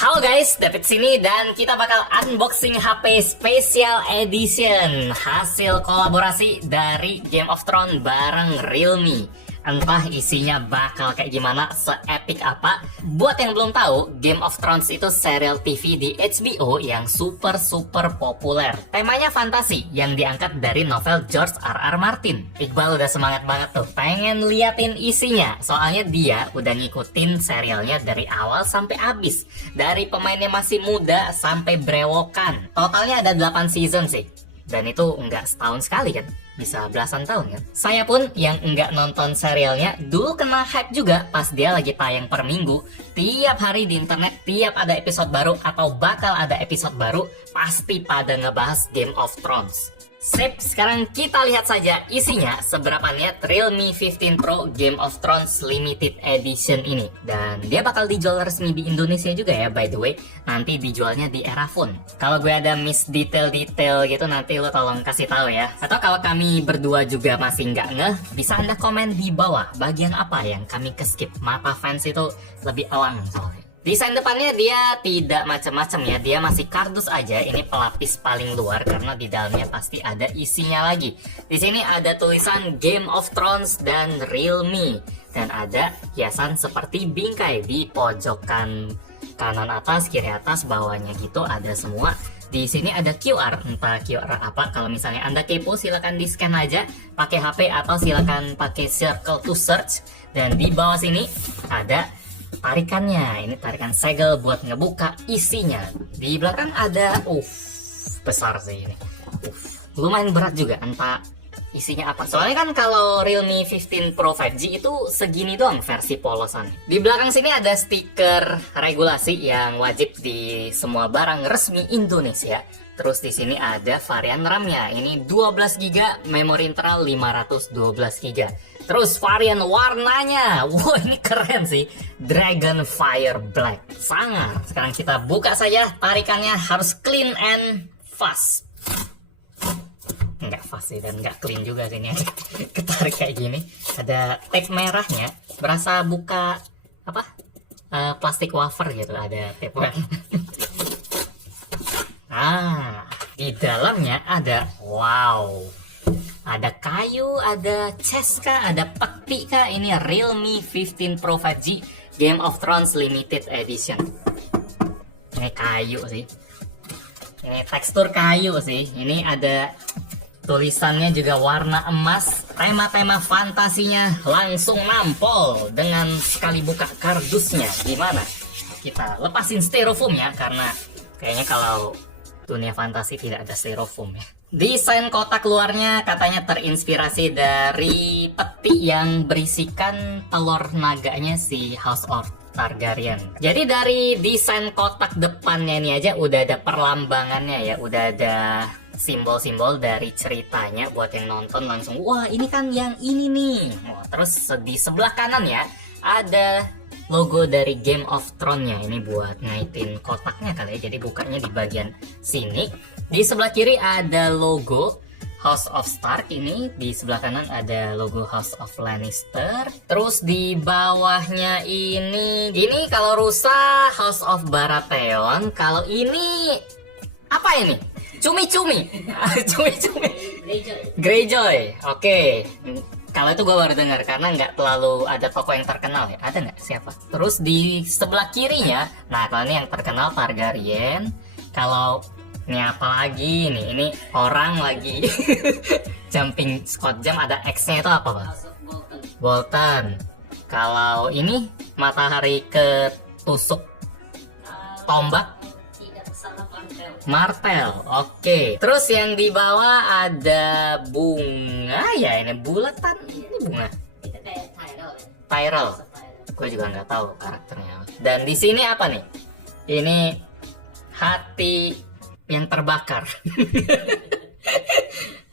Halo guys, David sini dan kita bakal unboxing HP Special Edition hasil kolaborasi dari Game of Thrones bareng Realme. Entah isinya bakal kayak gimana, se-epic apa. Buat yang belum tahu, Game of Thrones itu serial TV di HBO yang super populer. Temanya fantasi yang diangkat dari novel George R.R. Martin. Iqbal udah semangat banget tuh, pengen liatin isinya. Soalnya dia udah ngikutin serialnya dari awal sampai habis. Dari pemainnya masih muda sampai brewokan. Totalnya ada 8 season sih. Dan itu nggak setahun sekali kan, bisa belasan tahun kan. Saya pun yang nggak nonton serialnya dulu kena hype juga pas dia lagi tayang per minggu. Tiap hari di internet, tiap ada episode baru atau bakal ada episode baru, pasti pada ngebahas Game of Thrones. Sip, sekarang kita lihat saja isinya seberapa niat Realme 15 Pro Game of Thrones Limited Edition ini. Dan dia bakal dijual resmi di Indonesia juga ya, by the way. Nanti dijualnya di Erafone. Kalau gue ada miss detail-detail gitu, nanti lo tolong kasih tahu ya. Atau kalau kami berdua juga masih nggak ngeh, bisa anda komen di bawah bagian apa yang kami keskip. Mata fans itu lebih elang soalnya. Desain depannya dia tidak macam-macam ya, dia masih kardus aja. Ini pelapis paling luar karena di dalamnya pasti ada isinya lagi. Di sini ada tulisan Game of Thrones dan Realme dan ada hiasan seperti bingkai di pojokan kanan atas, kiri atas, bawahnya gitu ada semua. Di sini ada QR, entah QR apa. Kalau misalnya anda kepo, silakan di scan aja pakai HP atau silakan pakai circle to search. Dan di bawah sini ada tarikannya, ini tarikan segel buat ngebuka isinya. Di belakang ada, besar sih ini. Lumayan berat juga, entah isinya apa. Soalnya kan kalau Realme 15 Pro 5G itu segini doang versi polosan. Di belakang sini ada stiker regulasi yang wajib di semua barang resmi Indonesia. Terus di sini ada varian RAM-nya. Ini 12 GB, memori internal 512 GB. Terus varian warnanya, wah ini keren sih, Dragonfire Black, sangar. Sekarang kita buka saja, tarikannya harus clean and fast. Nggak fast sih dan nggak clean juga sih ini. Ketarik kayak gini, ada tag merahnya, berasa buka apa? Plastik wafer gitu, ada tape. Di dalamnya ada, ada kayu, ada chest kah, ada peti kah. Ini Realme 15 Pro 5G Game of Thrones Limited Edition. Ini kayu sih, ini tekstur kayu sih. Ini ada tulisannya juga warna emas. Tema-tema fantasinya langsung nampol dengan sekali buka kardusnya. Gimana? Kita lepasin styrofoamnya karena kayaknya kalau dunia fantasi tidak ada styrofoam ya. Desain kotak luarnya katanya terinspirasi dari peti yang berisikan telur naganya si House of Targaryen. Jadi dari desain kotak depannya ini aja udah ada perlambangannya ya, udah ada simbol-simbol dari ceritanya buat yang nonton langsung, wah ini kan yang ini nih. Terus di sebelah kanan ya ada logo dari Game of Thrones-nya. Ini buat ngaitin kotaknya kali ya, jadi bukanya di bagian sini. Di sebelah kiri ada logo House of Stark, ini di sebelah kanan ada logo House of Lannister. Terus di bawahnya ini kalau rusa House of Baratheon, kalau ini apa ini? Cumi-cumi. Cumi-cumi. Greyjoy. Oke. Kalau itu gue baru dengar karena nggak terlalu ada tokoh yang terkenal ya. Ada nggak siapa? Terus di sebelah kirinya, nah kalau ini yang terkenal Targaryen. Kalau ini apa lagi nih? Ini orang lagi jumping squat jam, ada X-nya itu apa Pak? Bolton. Kalau ini matahari ketusuk tombak, martel. Oke. Terus yang di bawah ada bunga ya, ini bulatan, ini bunga. Tyrell. Gue juga nggak tahu karakternya. Dan di sini apa nih? Ini hati yang terbakar.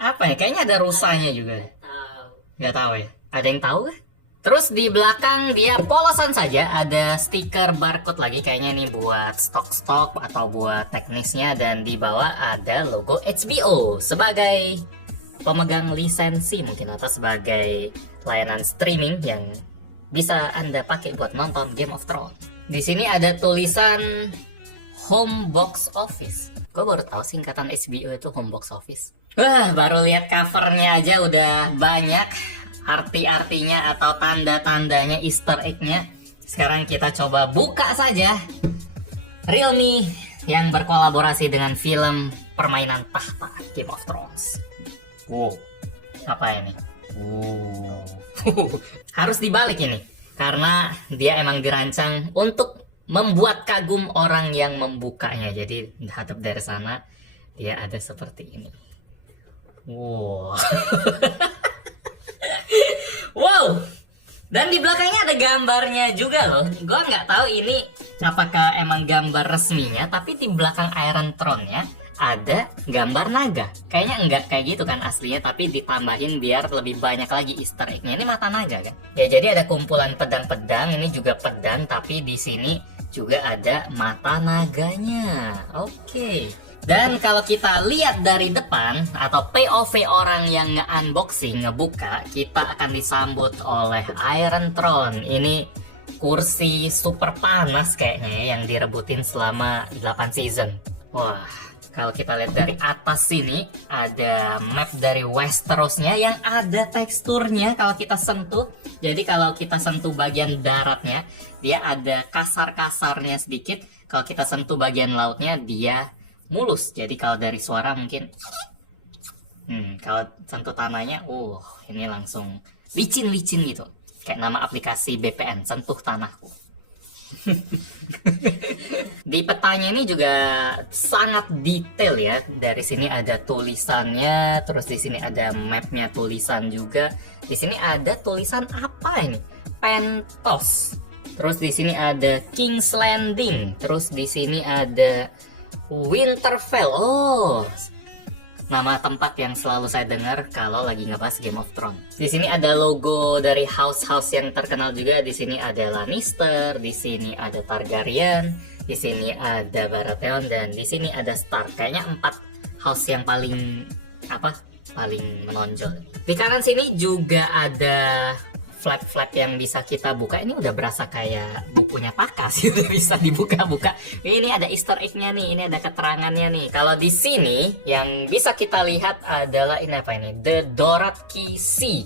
Apa ya? Kayaknya ada rusanya juga. Nggak tahu ya. Ada yang tahu gak? Terus di belakang dia polosan saja, ada stiker barcode lagi, kayaknya ini buat stok-stok atau buat teknisnya. Dan di bawah ada logo HBO sebagai pemegang lisensi mungkin, atau sebagai layanan streaming yang bisa anda pakai buat nonton Game of Thrones. Di sini ada tulisan Home Box Office. Gue baru tahu singkatan HBO itu Home Box Office. Wah, baru lihat covernya aja udah banyak arti-artinya atau tanda-tandanya, Easter egg-nya. Sekarang kita coba buka saja Realme yang berkolaborasi dengan film permainan tahta Game of Thrones. Wow, apa ini? Harus dibalik ini, karena dia emang dirancang untuk membuat kagum orang yang membukanya. Jadi hadap dari sana dia ada seperti ini. Wow. Wow. Dan di belakangnya ada gambarnya juga loh. Gua nggak tahu ini apakah emang gambar resminya, tapi di belakang Iron Throne-nya ada gambar naga. Kayaknya enggak kayak gitu kan aslinya, tapi ditambahin biar lebih banyak lagi Easter egg-nya. Ini mata naga kan? Ya, jadi ada kumpulan pedang-pedang, ini juga pedang, tapi di sini juga ada mata naganya. Oke. Dan kalau kita lihat dari depan atau POV orang yang nge-unboxing, ngebuka, kita akan disambut oleh Iron Throne. Ini kursi super panas kayaknya yang direbutin selama 8 season. Wah, kalau kita lihat dari atas sini ada map dari Westerosnya yang ada teksturnya kalau kita sentuh. Jadi kalau kita sentuh bagian daratnya, dia ada kasar-kasarnya sedikit. Kalau kita sentuh bagian lautnya, dia mulus. Jadi kalau dari suara mungkin kalau sentuh tanahnya, ini langsung licin-licin gitu. Kayak nama aplikasi BPN, sentuh tanahku. Di petanya ini juga sangat detail ya. Dari sini ada tulisannya, terus di sini ada mapnya, tulisan juga. Di sini ada tulisan apa ini? Pentos. Terus di sini ada King's Landing. Terus di sini ada Winterfell. Nama tempat yang selalu saya dengar kalau lagi ngebahas Game of Thrones. Di sini ada logo dari house-house yang terkenal juga. Di sini ada Lannister, di sini ada Targaryen, di sini ada Baratheon, dan di sini ada Stark. Kayaknya 4 house yang paling menonjol. Di kanan sini juga ada flap-flap yang bisa kita buka. Ini udah berasa kayak bukunya Takas, udah bisa dibuka-buka. Ini ada Easter egg-nya nih, ini ada keterangannya nih. Kalau di sini yang bisa kita lihat adalah ini apa ini? The Dothraki Sea.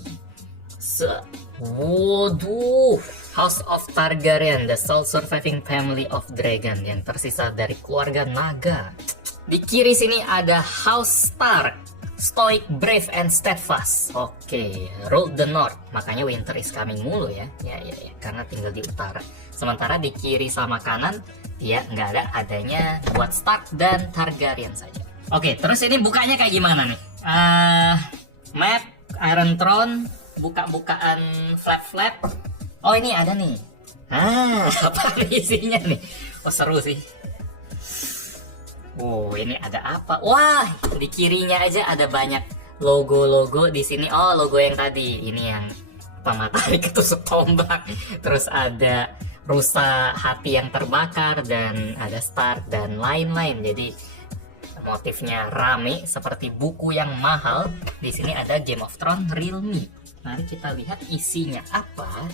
Waduh, House of Targaryen, the sole surviving family of dragon, yang tersisa dari keluarga naga. Di kiri sini ada House Stark, stoic, brave, and steadfast. Oke, rule the north. Makanya winter is coming mulu ya. Ya, karena tinggal di utara. Sementara di kiri sama kanan, dia nggak ada, adanya buat Stark dan Targaryen saja. Oke, terus ini bukanya kayak gimana nih? Map, Iron Throne, buka-bukaan flap-flap. Oh, ini ada nih. Apa isinya nih? Oh, seru sih. Ini ada apa? Wah, di kirinya aja ada banyak logo-logo di sini. Oh, logo yang tadi. Ini yang matahari ketusuk tombak. Terus ada rusa hati yang terbakar, dan ada Stark dan lain-lain. Jadi motifnya rame seperti buku yang mahal. Di sini ada Game of Thrones Realme. Mari kita lihat isinya apa.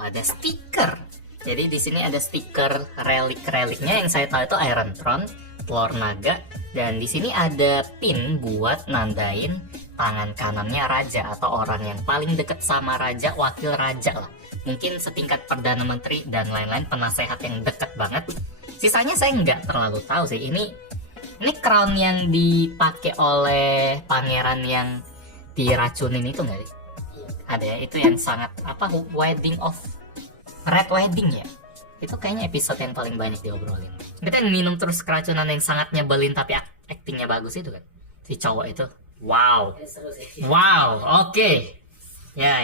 Ada stiker. Jadi di sini ada stiker relik-reliknya. Yang saya tahu itu Iron Throne, telur naga, dan di sini ada pin buat nandain tangan kanannya raja atau orang yang paling dekat sama raja, wakil raja lah. Mungkin setingkat perdana menteri dan lain-lain, penasehat yang dekat banget. Sisanya saya nggak terlalu tahu sih. Ini crown yang dipakai oleh pangeran yang diracunin itu nggak sih? Ada ya, itu yang sangat Red Wedding ya. Itu kayaknya episode yang paling banyak diobrolin. Kita yang minum terus keracunan yang sangat nyebelin tapi aktingnya bagus itu kan, si cowok itu. Wow, oke. Ya.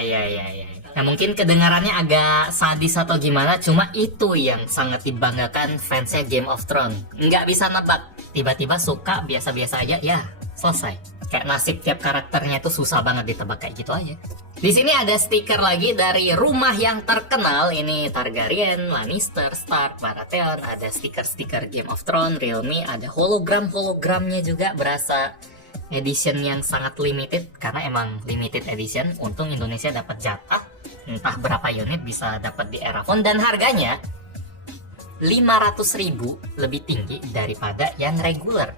Nah, mungkin kedengarannya agak sadis atau gimana, cuma itu yang sangat dibanggakan fansnya Game of Thrones. Nggak bisa nebak, tiba-tiba suka, biasa-biasa aja, ya selesai. Kayak nasib tiap karakternya itu susah banget ditebak, kayak gitu aja. Di sini ada stiker lagi dari rumah yang terkenal. Ini Targaryen, Lannister, Stark, Baratheon. Ada stiker-stiker Game of Thrones, Realme. Ada hologramnya juga, berasa edition yang sangat limited. Karena emang limited edition. Untung Indonesia dapat jatah. Entah berapa unit bisa dapat di Erafon. Dan harganya 500.000 lebih tinggi daripada yang regular.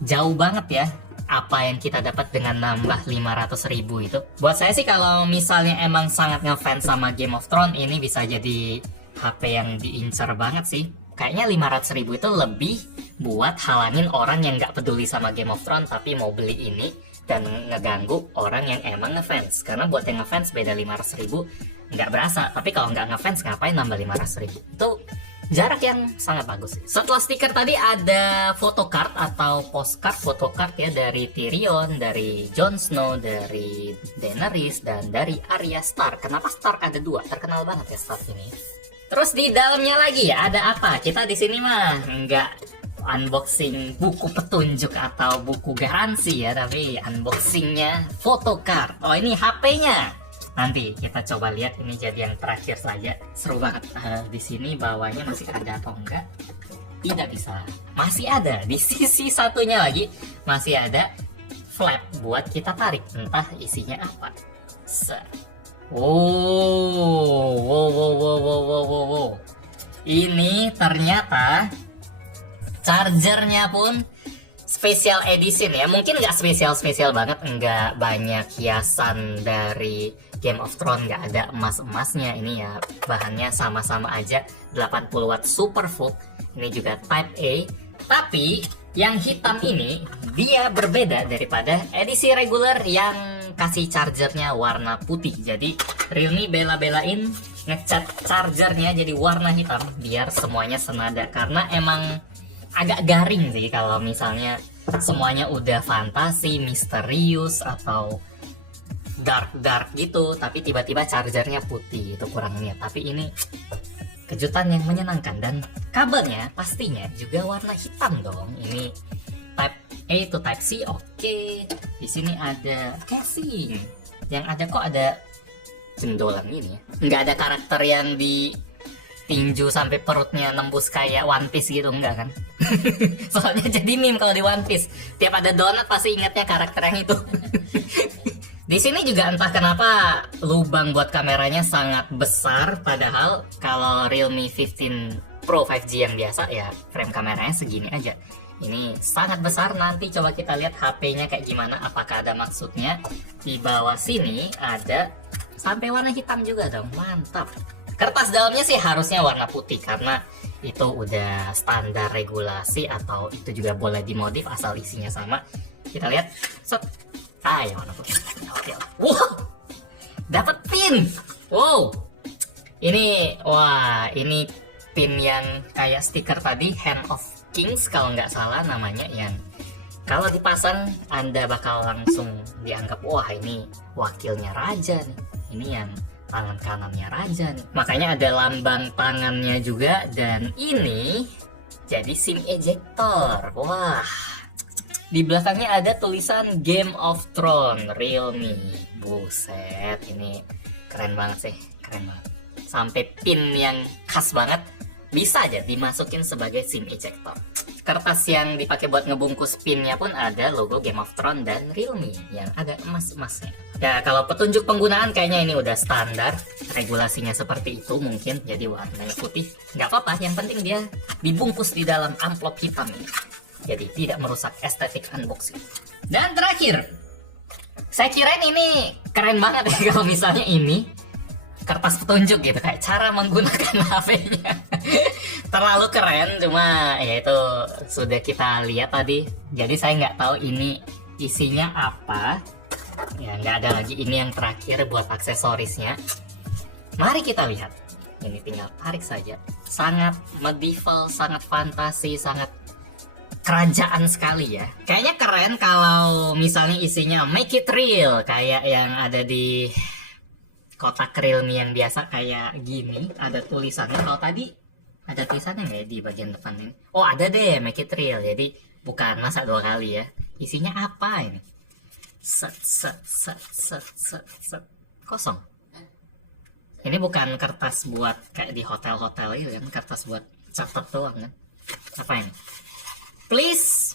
Jauh banget ya apa yang kita dapat dengan nambah 500.000 itu. Buat saya sih kalau misalnya emang sangat ngefans sama Game of Thrones, ini bisa jadi HP yang diincar banget sih. Kayaknya 500.000 itu lebih buat halangin orang yang nggak peduli sama Game of Thrones tapi mau beli ini dan ngeganggu orang yang emang ngefans. Karena buat yang ngefans beda 500.000 nggak berasa, tapi kalau nggak ngefans ngapain nambah 500.000? Itu jarak yang sangat bagus. Setelah stiker tadi ada photocard atau postcard, photocard ya, dari Tyrion, dari Jon Snow, dari Daenerys, dan dari Arya Stark. Kenapa Stark ada 2? Terkenal banget ya Stark ini. Terus di dalamnya lagi ya ada apa? Kita di sini mah nggak unboxing buku petunjuk atau buku garansi ya, tapi unboxingnya photocard. Oh, ini HP-nya. Nanti kita coba lihat, ini jadi yang terakhir saja. Seru banget. Di sini bawahnya masih ada atau enggak? Tidak bisa. Masih ada. Di sisi satunya lagi masih ada flap buat kita tarik. Entah isinya apa. Wow. Ini ternyata chargernya pun special edition ya. Mungkin nggak spesial banget, nggak banyak hiasan dari Game of Thrones, nggak ada emas-emasnya. Ini ya bahannya sama-sama aja, 80 watt super volt. Ini juga Type A. Tapi yang hitam ini dia berbeda daripada edisi regular yang kasih chargernya warna putih. Jadi Realme bela-belain ngecat chargernya jadi warna hitam biar semuanya senada. Karena emang agak garing sih kalau misalnya semuanya udah fantasi, misterius, atau dark gitu, tapi tiba-tiba chargernya putih, itu kurangnya. Tapi ini kejutan yang menyenangkan, dan kabelnya pastinya juga warna hitam dong. Ini Type A to Type C, oke. Di sini ada casing, yang ada kok ada jendolan ini ya. Nggak ada karakter yang di tinju sampai perutnya nembus kayak One Piece gitu, enggak kan? Soalnya jadi meme kalau di One Piece, tiap ada donat pasti ingatnya karakter yang itu. Di sini juga entah kenapa lubang buat kameranya sangat besar, padahal kalau Realme 15 Pro 5G yang biasa ya frame kameranya segini aja. Ini sangat besar. Nanti coba kita lihat HP-nya kayak gimana, apakah ada maksudnya. Di bawah sini ada sampai warna hitam juga dong, mantap. Kertas dalamnya sih harusnya warna putih karena itu udah standar regulasi, atau itu juga boleh dimodif asal isinya sama. Kita lihat, set. Ya warna putih. Oke. Wow, dapat pin. Wow, ini pin yang kayak stiker tadi, Hand of Kings kalau nggak salah namanya, yang kalau dipasang Anda bakal langsung dianggap wah ini wakilnya raja nih. Ini yang tangan kanannya raja nih. Makanya ada lambang tangannya juga, dan ini jadi SIM ejector. Wah. Di belakangnya ada tulisan Game of Thrones Realme. Buset, ini keren banget sih, keren banget. Sampai pin yang khas banget bisa aja dimasukin sebagai SIM ejector. Kertas yang dipakai buat ngebungkus pinnya pun ada logo Game of Thrones dan Realme yang ada emas-emasnya. Ya kalau petunjuk penggunaan kayaknya ini udah standar, regulasinya seperti itu mungkin, jadi warnanya putih. Nggak apa-apa, yang penting dia dibungkus di dalam amplop hitam ini. Jadi tidak merusak estetik unboxing. Dan terakhir, saya kirain ini keren banget ya kalau misalnya ini kertas petunjuk gitu, kayak cara menggunakan HP-nya. Terlalu keren, cuma ya itu sudah kita lihat tadi. Jadi saya nggak tahu ini isinya apa. Ya nggak ada lagi, ini yang terakhir buat aksesorisnya. Mari kita lihat. Ini tinggal tarik saja. Sangat medieval, sangat fantasi, sangat kerajaan sekali ya. Kayaknya keren kalau misalnya isinya make it real, kayak yang ada di kotak Realme yang biasa kayak gini, ada tulisannya. Kalau tadi ada tulisannya nggak ya di bagian depan ini? Oh ada deh, make it real. Jadi bukan masak 2 kali ya. Isinya apa ini? Set. Kosong. Ini bukan kertas buat kayak di hotel-hotel gitu kan, kertas buat catat doang kan. Apa ini? Please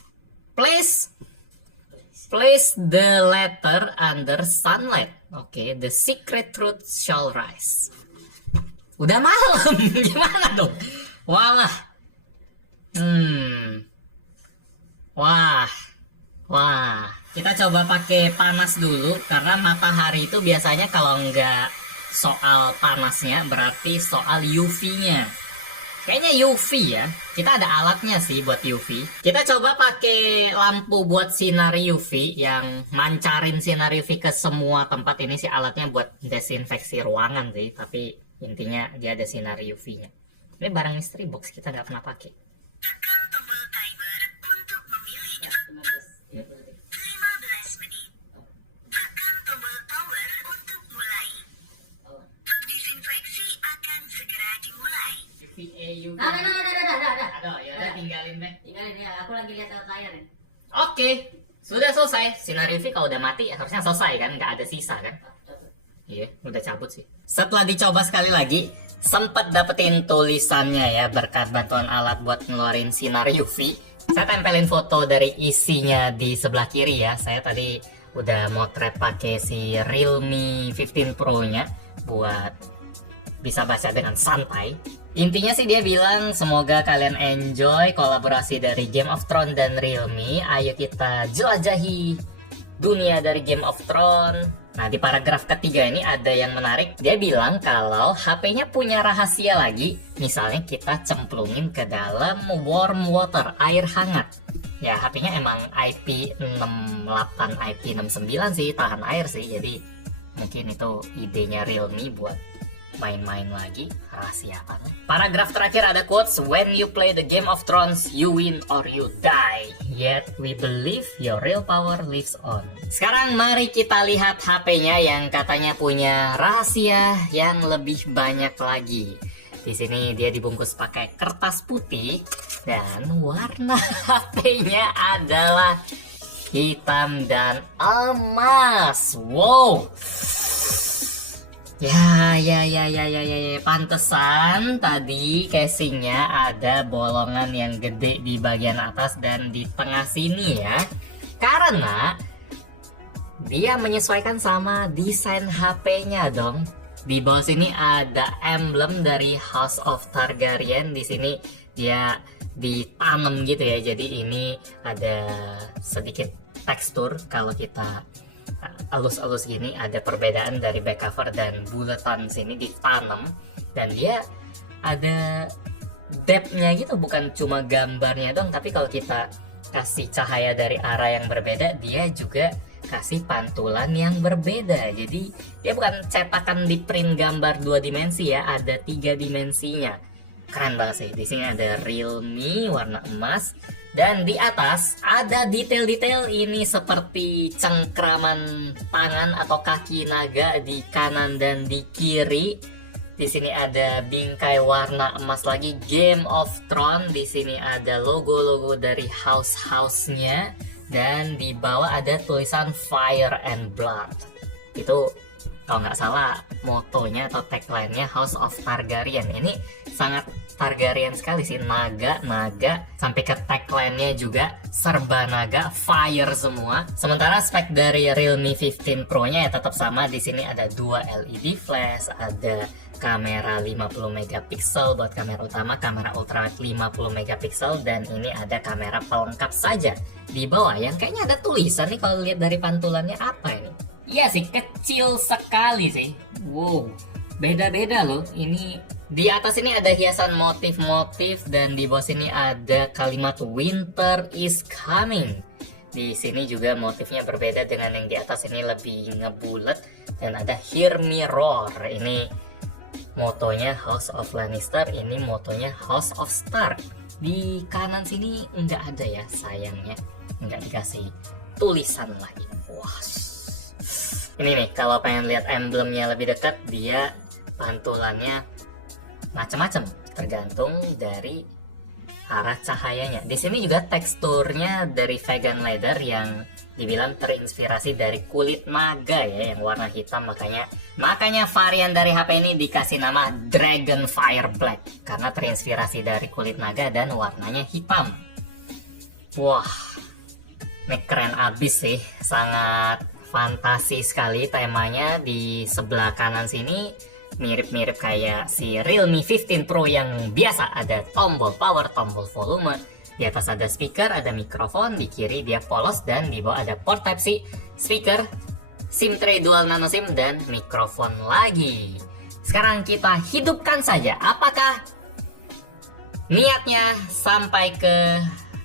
the letter under sunlight. Oke, the secret truth shall rise. Udah malam, gimana dong? Walah. Wah. Wah. Kita coba pakai panas dulu karena matahari itu biasanya kalau nggak soal panasnya berarti soal UV-nya. Kayaknya UV ya. Kita ada alatnya sih buat UV. Kita coba pakai lampu buat sinar UV yang mancarin sinar UV ke semua tempat. Ini sih alatnya buat desinfeksi ruangan sih. Tapi intinya dia ada sinar UV-nya. Ini barang mystery box kita nggak pernah pakai. Tekan tombol timer untuk memilih 15 menit. Tekan tombol power untuk mulai. Disinfeksi akan segera dimulai. UVA, UV. Dah. Aduh, yaudah tinggalin deh. Tinggalin ya, aku lagi lihat layar nih. Oke, sudah selesai. Sinar UV kalau udah mati harusnya selesai kan, nggak ada sisa kan? Iya, udah cabut sih. Setelah dicoba sekali lagi, sempat dapetin tulisannya ya berkat bantuan alat buat ngeluarin sinar UV. Saya tempelin foto dari isinya di sebelah kiri ya. Saya tadi udah motret pakai si Realme 15 Pro-nya buat bisa baca dengan santai. Intinya sih dia bilang semoga kalian enjoy kolaborasi dari Game of Thrones dan Realme. Ayo kita jelajahi dunia dari Game of Thrones. Nah, di paragraf ketiga ini ada yang menarik. Dia bilang kalau HP-nya punya rahasia lagi. Misalnya kita cemplungin ke dalam warm water, air hangat. Ya, HP-nya emang IP68, IP69 sih, tahan air sih. Jadi mungkin itu idenya Realme buat main-main lagi. Rahasia apa? Paragraf terakhir ada quotes, when you play the Game of Thrones, you win or you die. Yet we believe your real power lives on. Sekarang mari kita lihat HP-nya yang katanya punya rahasia yang lebih banyak lagi. Di sini dia dibungkus pakai kertas putih dan warna HP-nya adalah hitam dan emas. Wow. Ya, pantesan tadi casingnya ada bolongan yang gede di bagian atas dan di tengah sini ya. Karena dia menyesuaikan sama desain HP-nya dong. Di bawah sini ada emblem dari House of Targaryen. Di sini dia ditanam gitu ya. Jadi ini ada sedikit tekstur kalau kita alus-alus gini, ada perbedaan dari back cover dan buletan sini ditanam, dan dia ada depth-nya gitu, bukan cuma gambarnya dong, tapi kalau kita kasih cahaya dari arah yang berbeda, dia juga kasih pantulan yang berbeda. Jadi dia bukan cetakan di print gambar 2 dimensi ya, ada 3 dimensinya. Keren banget sih. Di sini ada Realme warna emas. Dan di atas ada detail-detail ini seperti cengkraman tangan atau kaki naga di kanan dan di kiri. Di sini ada bingkai warna emas lagi Game of Thrones. Di sini ada logo-logo dari house-house-nya, dan di bawah ada tulisan Fire and Blood. Itu kalau nggak salah motonya atau tagline-nya House of Targaryen. Ini sangat Targaryen sekali sih, naga sampai ke tagline-nya juga serba naga, fire semua. Sementara spek dari Realme 15 Pro-nya ya tetap sama. Di sini ada 2 LED flash, ada kamera 50 megapiksel buat kamera utama, kamera ultrawide 50 megapiksel, dan ini ada kamera pelengkap saja di bawah yang kayaknya ada tulisan nih kalau lihat dari pantulannya. Apa ini? Iya sih, kecil sekali sih. Wow, beda-beda loh. Ini di atas ini ada hiasan motif-motif, dan di bawah sini ada kalimat winter is coming. Di sini juga motifnya berbeda dengan yang di atas, ini lebih ngebulet, dan ada hear me roar. Ini motonya House of Lannister, ini motonya House of Stark. Di kanan sini nggak ada ya, sayangnya nggak dikasih tulisan lagi. Wah, ini nih kalau pengen lihat emblemnya lebih dekat, dia pantulannya macam-macam tergantung dari arah cahayanya. Di sini juga teksturnya dari vegan leather yang dibilang terinspirasi dari kulit naga ya, yang warna hitam. Makanya varian dari HP ini dikasih nama Dragonfire Black karena terinspirasi dari kulit naga dan warnanya hitam. Wah, ini keren abis sih, sangat fantasi sekali temanya. Di sebelah kanan sini mirip-mirip kayak si Realme 15 Pro yang biasa, ada tombol power, tombol volume, di atas ada speaker, ada mikrofon, di kiri dia polos, dan di bawah ada port Type-C, speaker, SIM tray dual nano SIM, dan mikrofon lagi. Sekarang kita hidupkan saja, apakah niatnya sampai ke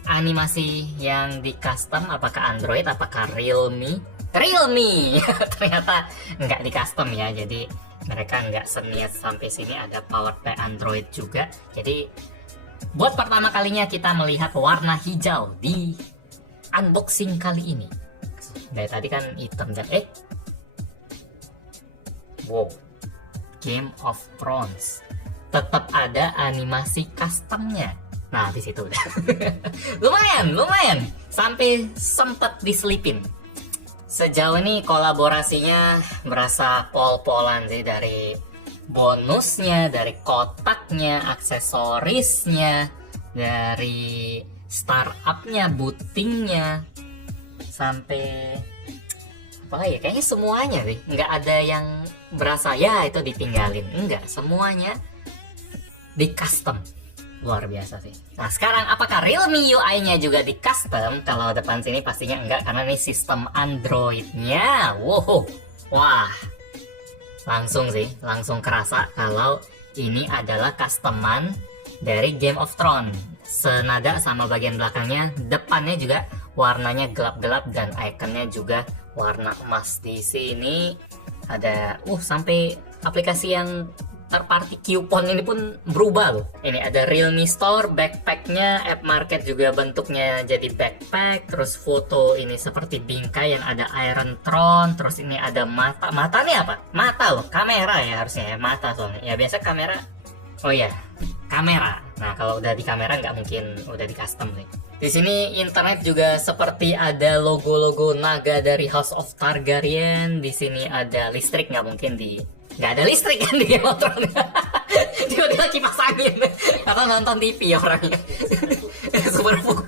animasi yang di custom, apakah Android, apakah Realme? Ternyata nggak di custom ya, jadi mereka nggak seniat sampai sini, ada powered by Android juga. Jadi buat pertama kalinya kita melihat warna hijau di unboxing kali ini. Dari tadi kan hitam dan wow, Game of Thrones tetap ada animasi customnya. Nah di situ udah lumayan sampai sempet diselipin. Sejauh ini kolaborasinya berasa pol-polan sih, dari bonusnya, dari kotaknya, aksesorisnya, dari startupnya, bootingnya, sampai apa ya, kayaknya semuanya sih. Nggak ada yang berasa ya itu ditinggalin, enggak, semuanya di custom. Luar biasa sih. Nah sekarang apakah Realme UI-nya juga di custom? Kalau depan sini pastinya enggak, karena ini sistem Android-nya. Wow, wah, langsung kerasa kalau ini adalah customan dari Game of Thrones. Senada sama bagian belakangnya, depannya juga warnanya gelap-gelap dan ikonnya juga warna emas. Di sini ada sampai aplikasi yang third-party coupon ini pun berubah loh. Ini ada Realme Store, backpacknya, app market juga bentuknya jadi backpack, terus foto ini seperti bingkai yang ada Iron Throne, terus ini ada mata. Mata nih apa? Mata loh, kamera ya harusnya ya, mata soalnya. Ya biasa kamera. Oh ya, kamera. Nah kalau udah di kamera nggak mungkin udah di custom nih. Di sini internet juga seperti ada logo-logo naga dari House of Targaryen. Di sini ada listrik, nggak mungkin nggak ada listrik kan di Game of Thrones. Tiba-tiba kipas angin atau nonton TV orangnya. Superbook.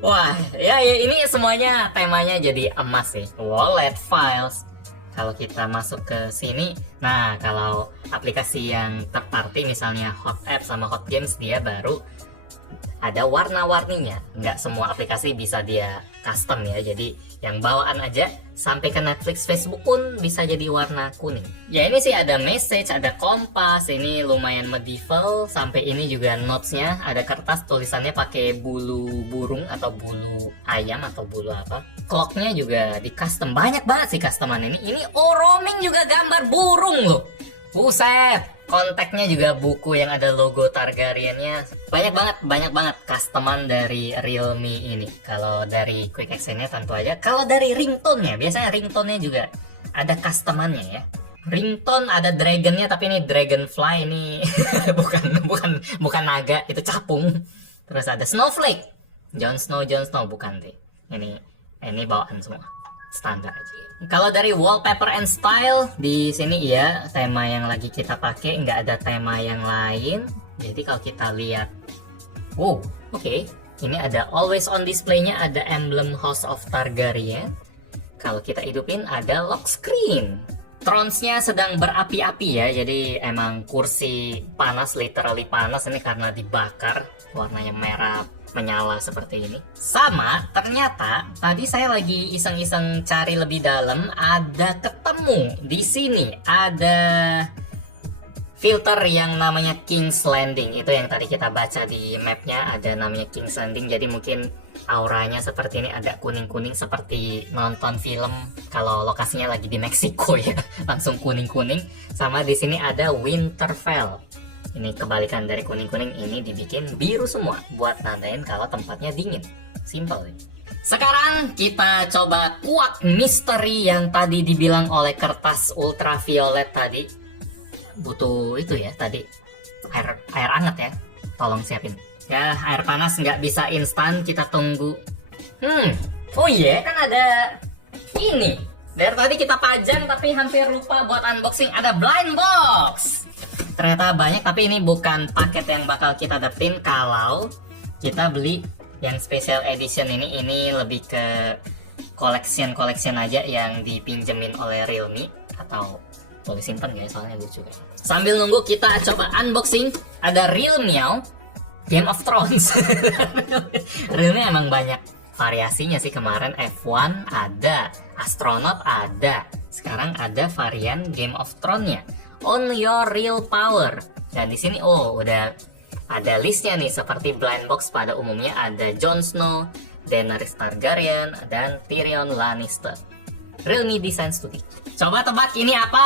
Wah, ya ini semuanya temanya jadi emas sih. Wallet, files. Kalau kita masuk ke sini, nah kalau aplikasi yang third party misalnya Hot App sama Hot Games, dia baru ada warna-warninya. Nggak semua aplikasi bisa dia custom ya, jadi yang bawaan aja sampai ke Netflix, Facebook pun bisa jadi warna kuning. Ya ini sih ada message, ada kompas, ini lumayan medieval. Sampai ini juga notesnya ada kertas, tulisannya pakai bulu burung atau bulu ayam atau bulu apa. Clocknya juga di custom, banyak banget sih customan ini. Ini roaming juga gambar burung loh. Buset. Kontaknya juga buku yang ada logo Targaryen-nya. Banyak banget customan dari Realme ini. Kalau dari Quick Access-nya tentu aja. Kalau dari ringtone-nya, biasanya ringtone-nya juga ada customannya ya. Ringtone ada dragonnya, tapi ini dragonfly, ini bukan naga, itu capung. Terus ada snowflake, Jon Snow bukan deh. Ini bawaan semua, standar aja. Kalau dari wallpaper and style, di sini ya tema yang lagi kita pakai, nggak ada tema yang lain. Jadi kalau kita lihat, oke. Ini ada always on display-nya, ada emblem House of Targaryen. Kalau kita hidupin ada lock screen. Thrones-nya sedang berapi-api ya, jadi emang kursi panas, literally panas ini karena dibakar, warnanya merah menyala seperti ini. Sama, ternyata tadi saya lagi iseng-iseng cari lebih dalam, ada ketemu di sini ada filter yang namanya King's Landing. Itu yang tadi kita baca di mapnya, ada namanya King's Landing. Jadi mungkin auranya seperti ini, ada kuning-kuning seperti nonton film kalau lokasinya lagi di Meksiko ya, langsung kuning-kuning. Sama di sini ada Winterfell. Ini kebalikan dari kuning-kuning, ini dibikin biru semua buat nandain kalau tempatnya dingin. Simple ya. Sekarang kita coba kuak misteri yang tadi dibilang oleh kertas ultraviolet tadi. Butuh itu ya tadi, air hangat ya, tolong siapin. Ya air panas nggak bisa instan, kita tunggu. Oh iya kan ada ini. Dari tadi kita pajang tapi hampir lupa buat unboxing, ada blind box. Ternyata banyak, tapi ini bukan paket yang bakal kita dapetin kalau kita beli yang special edition ini lebih ke collection aja yang dipinjemin oleh Realme atau Boleh simpen ya, soalnya lucu kan. Sambil nunggu kita coba unboxing. Ada Real Meow Game of Thrones. Realnya emang banyak variasinya sih. Kemarin F1 ada, Astronaut ada, sekarang ada varian Game of Thrones-nya, On Your Real Power. Dan di sini udah ada listnya nih, seperti blind box pada umumnya ada Jon Snow, Daenerys Targaryen, dan Tyrion Lannister. Realme Design Studio. Coba tebak ini apa?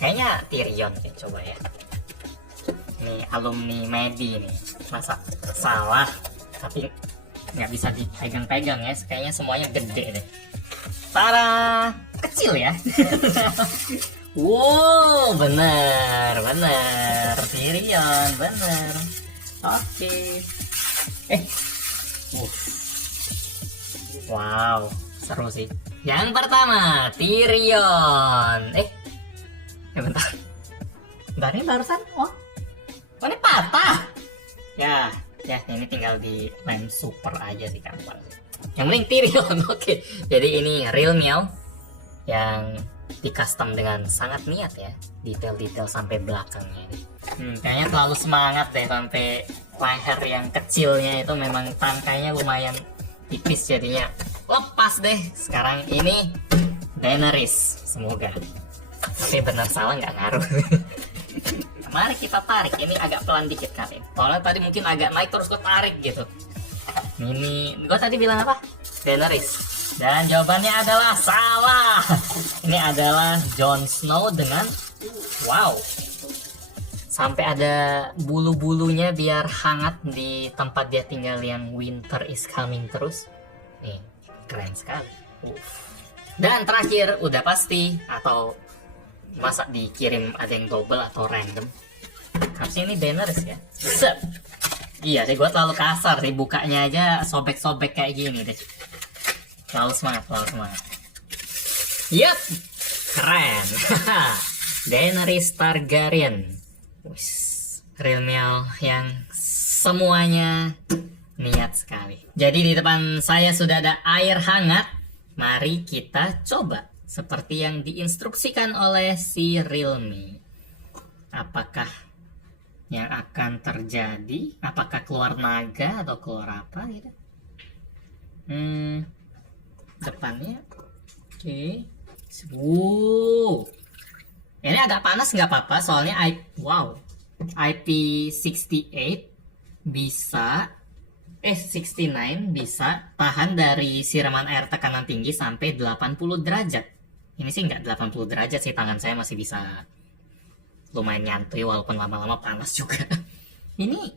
Kayaknya Tyrion ya, coba ya. Ini alumni Medi nih. Masa salah? Tapi nggak bisa dipegang-pegang ya. Kayaknya semuanya gede deh. Tara, kecil ya. Wow, bener Tyrion, bener. Oke. Wow, seru sih. Yang pertama, Tyrion. Bentar. Bentar, ini barusan. Oh, ini patah. Ya, ini tinggal di lem super aja sih kan. Yang penting Tyrion. Oke. Jadi ini Real Meow yang di custom dengan sangat niat ya, detail-detail sampai belakangnya ini. Kayaknya terlalu semangat deh, sampai leher yang kecilnya itu memang tangkainya lumayan tipis, jadinya lepas deh. Sekarang ini Daenerys, semoga. Tapi benar salah nggak ngaruh. Mari kita tarik, ini agak pelan dikit kali. Soalnya tadi mungkin agak naik terus gue tarik gitu. Ini, gue tadi bilang apa? Daenerys. Dan jawabannya adalah salah. Ini adalah Jon Snow dengan wow, sampai ada bulu-bulunya biar hangat di tempat dia tinggal yang winter is coming terus. Nih, keren sekali. Dan terakhir, udah pasti, atau masa dikirim ada yang double atau random, harusnya ini Daenerys ya. Sep. Iya deh, gue terlalu kasar deh, bukanya aja sobek-sobek kayak gini deh. Terlalu semangat. Yup, keren. Daenerys Targaryen. Real Meow yang semuanya niat sekali. Jadi di depan saya sudah ada air hangat. Mari kita coba seperti yang diinstruksikan oleh si Realme. Apakah yang akan terjadi? Apakah keluar naga atau keluar apa gitu? Depannya. Oke. Ini agak panas nggak apa-apa, soalnya IP68 bisa 69 bisa tahan dari siraman air tekanan tinggi sampai 80 derajat. Ini sih nggak 80 derajat sih, tangan saya masih bisa lumayan nyantui walaupun lama-lama panas juga. Ini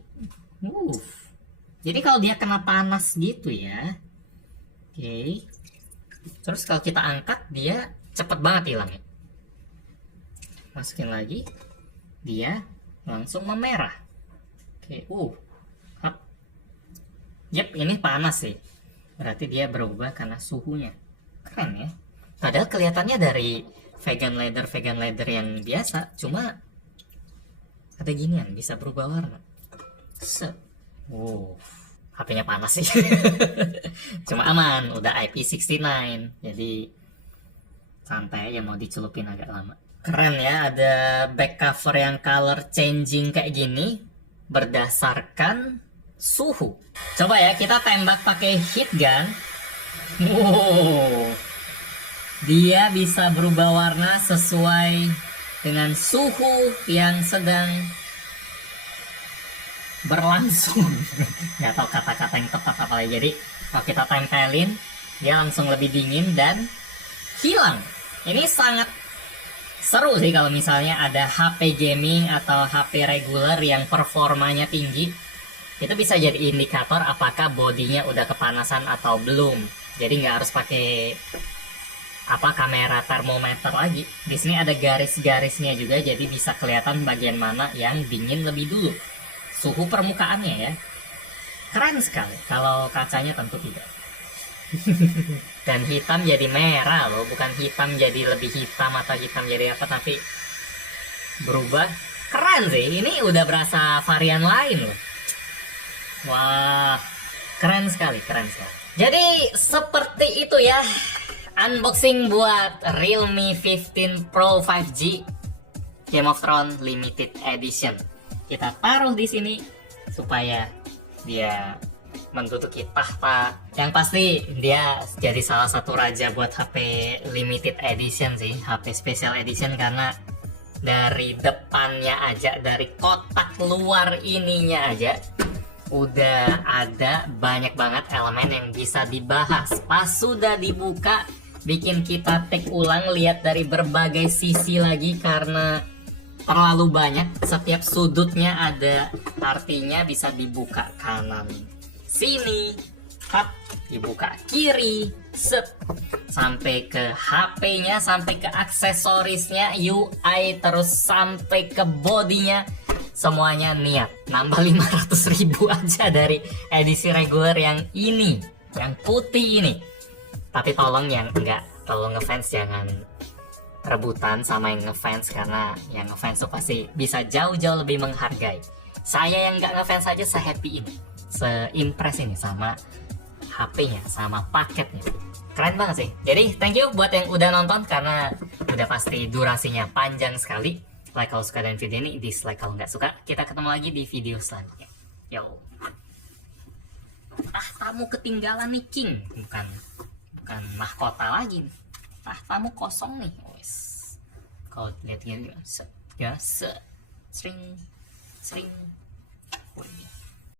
jadi kalau dia kena panas gitu ya. Oke. Terus kalau kita angkat, dia cepet banget hilangnya. Masukin lagi, dia langsung memerah. Oke, Yep, ini panas sih. Berarti dia berubah karena suhunya. Keren ya. Padahal kelihatannya dari vegan leather yang biasa, cuma ada ginian, bisa berubah warna. HP-nya panas sih. Cuma aman, udah IP69. Jadi santai aja, mau dicelupin agak lama. Keren ya, ada back cover yang color changing kayak gini berdasarkan suhu. Coba ya, kita tembak pakai heat gun. Dia bisa berubah warna sesuai dengan suhu yang sedang berlangsung. Nggak tahu kata-kata yang tepat apa lagi. Jadi kalau kita tempelin, dia langsung lebih dingin dan hilang. Ini sangat seru sih kalau misalnya ada HP gaming atau HP regular yang performanya tinggi. Itu bisa jadi indikator apakah bodinya udah kepanasan atau belum. Jadi nggak harus pakai kamera termometer lagi. Di sini ada garis-garisnya juga, jadi bisa kelihatan bagian mana yang dingin lebih dulu. Suhu permukaannya ya. Keren sekali. Kalau kacanya tentu tidak. Dan hitam jadi merah loh, bukan hitam jadi lebih hitam atau hitam jadi apa, tapi berubah. Keren sih. Ini udah berasa varian lain loh. Wah, keren sekali. Jadi seperti itu ya unboxing buat Realme 15 Pro 5G Game of Thrones Limited Edition. Kita taruh di sini supaya dia menduduki tahta. Yang pasti dia jadi salah satu raja buat HP limited edition sih, HP special edition, karena dari depannya aja, dari kotak luar ininya aja udah ada banyak banget elemen yang bisa dibahas. Pas sudah dibuka bikin kita take ulang, lihat dari berbagai sisi lagi karena terlalu banyak. Setiap sudutnya ada artinya, bisa dibuka kanan sini, hap, dibuka kiri, set, sampai ke HP-nya, sampai ke aksesorisnya, UI, terus sampai ke bodinya. Semuanya niat nambah 500.000 aja dari edisi reguler yang ini, yang putih ini. Tapi tolong yang enggak terlalu ngefans jangan rebutan sama yang ngefans, karena yang ngefans tuh pasti bisa jauh-jauh lebih menghargai. Saya yang nggak ngefans aja se-happy ini, se-impress ini sama HP-nya, sama paketnya. Keren banget sih. Jadi thank you buat yang udah nonton, karena udah pasti durasinya panjang sekali. Like kalau suka dengan video ini, dislike kalau nggak suka. Kita ketemu lagi di video selanjutnya. Yo. Tahtamu ketinggalan nih, King. Bukan mahkota lagi nih. Tahtamu kosong nih. Wes. Kalau lihat gini, set, ya, set, string. Wih.